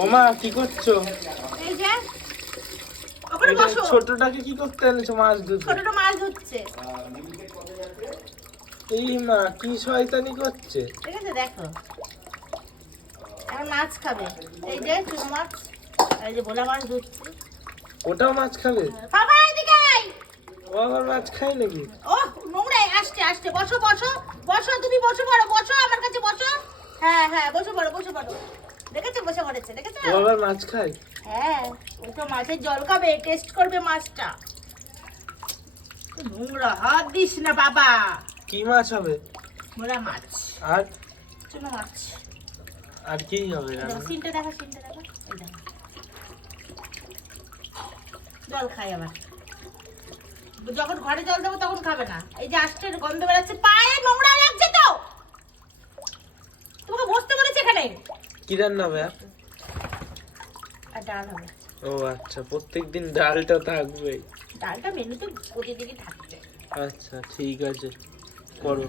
ওমা কি করছ? এই যে ওখানে বসো। ছোটটাকে কি করতে এনেছো মাছ ধুতে ছোটটা মাছ ধুচ্ছে এই মা কি শয়তানি করছে? ঠিক আছে দেখো। এখন মাছ খাবে। এই যে চুনো মাছ এই যে ভোলা মাছ ধুচ্ছে ওটাও মাছ খাবে? বাবা এদিকে আয়! ও আবার মাছ খায় নাকি? ও নোংরা আসছে আসছে। বসো বসো বসো তুমি বসো পড়ো বসো আমার কাছে বসো। হ্যাঁ হ্যাঁ বসো পড়ো বসো পড়ো। দেখেছ? বসে পড়েছে দেখেছ? ও আবার মাছ খায়? হ্যাঁ ওই তো মাছের জল খাবে টেস্ট করবে মাছটা। নোংরা হাত দিস না বাবা। কি মাছ হবে? মোরা মাছ। আর? চুনো মাছ। আর কি হবে? সিনটা দেখো সিনটা দেখো। এই দেখো। জল খাই আবার। যখন ঘরে জল দেবো তখন খাবে না। এই যে আসছে গন্ধ বেড়াচ্ছে পায়ে নোংরা কি রান্না হবে আর? ডাল হবে। ও আচ্ছা প্রত্যেকদিন ডালটা থাকবে ডালটা মেনুতে প্রতিদিনই থাকবে। আচ্ছা ঠিক আছে। করো।